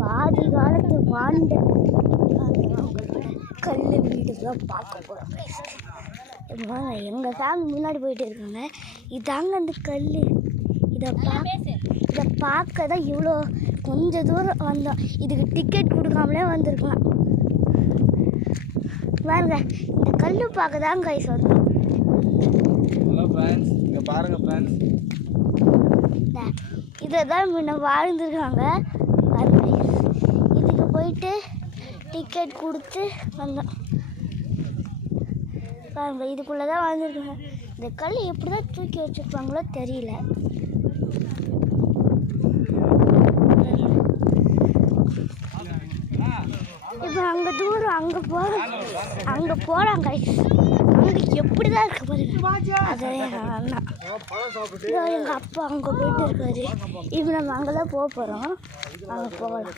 பாதி காலத்து வாண்ட கல் வீடுதான் பார்க்க போகிறோம். எங்கள் ஃபேமிலி முன்னாடி போயிட்டு இருக்காங்க. இதாங்க அந்த கல். இதை பார்க்க தான் இவ்வளோ கொஞ்சம் தூரம் வந்தோம். இதுக்கு டிக்கெட் கொடுக்காமலே வந்திருக்கலாம். பாருங்க, இந்த கல் பார்க்க தான் கைஸ் வந்தோம். ஹலோ ஃப்ரெண்ட்ஸ், இங்கே பாருங்க ஃப்ரெண்ட்ஸ், இதை தான் முன்ன வாழ்ந்துருக்காங்க. இதுக்கு போயிட்டு டிக்கெட் கொடுத்து வந்தோம். பாருங்க, இதுக்குள்ளே தான் வாழ்ந்துருக்காங்க. இந்த கல் எப்படி தான் தூக்கி வச்சுருப்பாங்களோ தெரியல. இப்போ அங்கே தூரம் அங்கே போகிறாங்க. அங்கே எப்படி தான் இருக்கு பாருங்க. அது எங்கள் அண்ணா, எங்கள் அப்பா அங்கே போயிட்டு இருக்காரு. இப்போ நம்ம அங்கே தான் போக போகிறோம். அங்கே போகலாம்.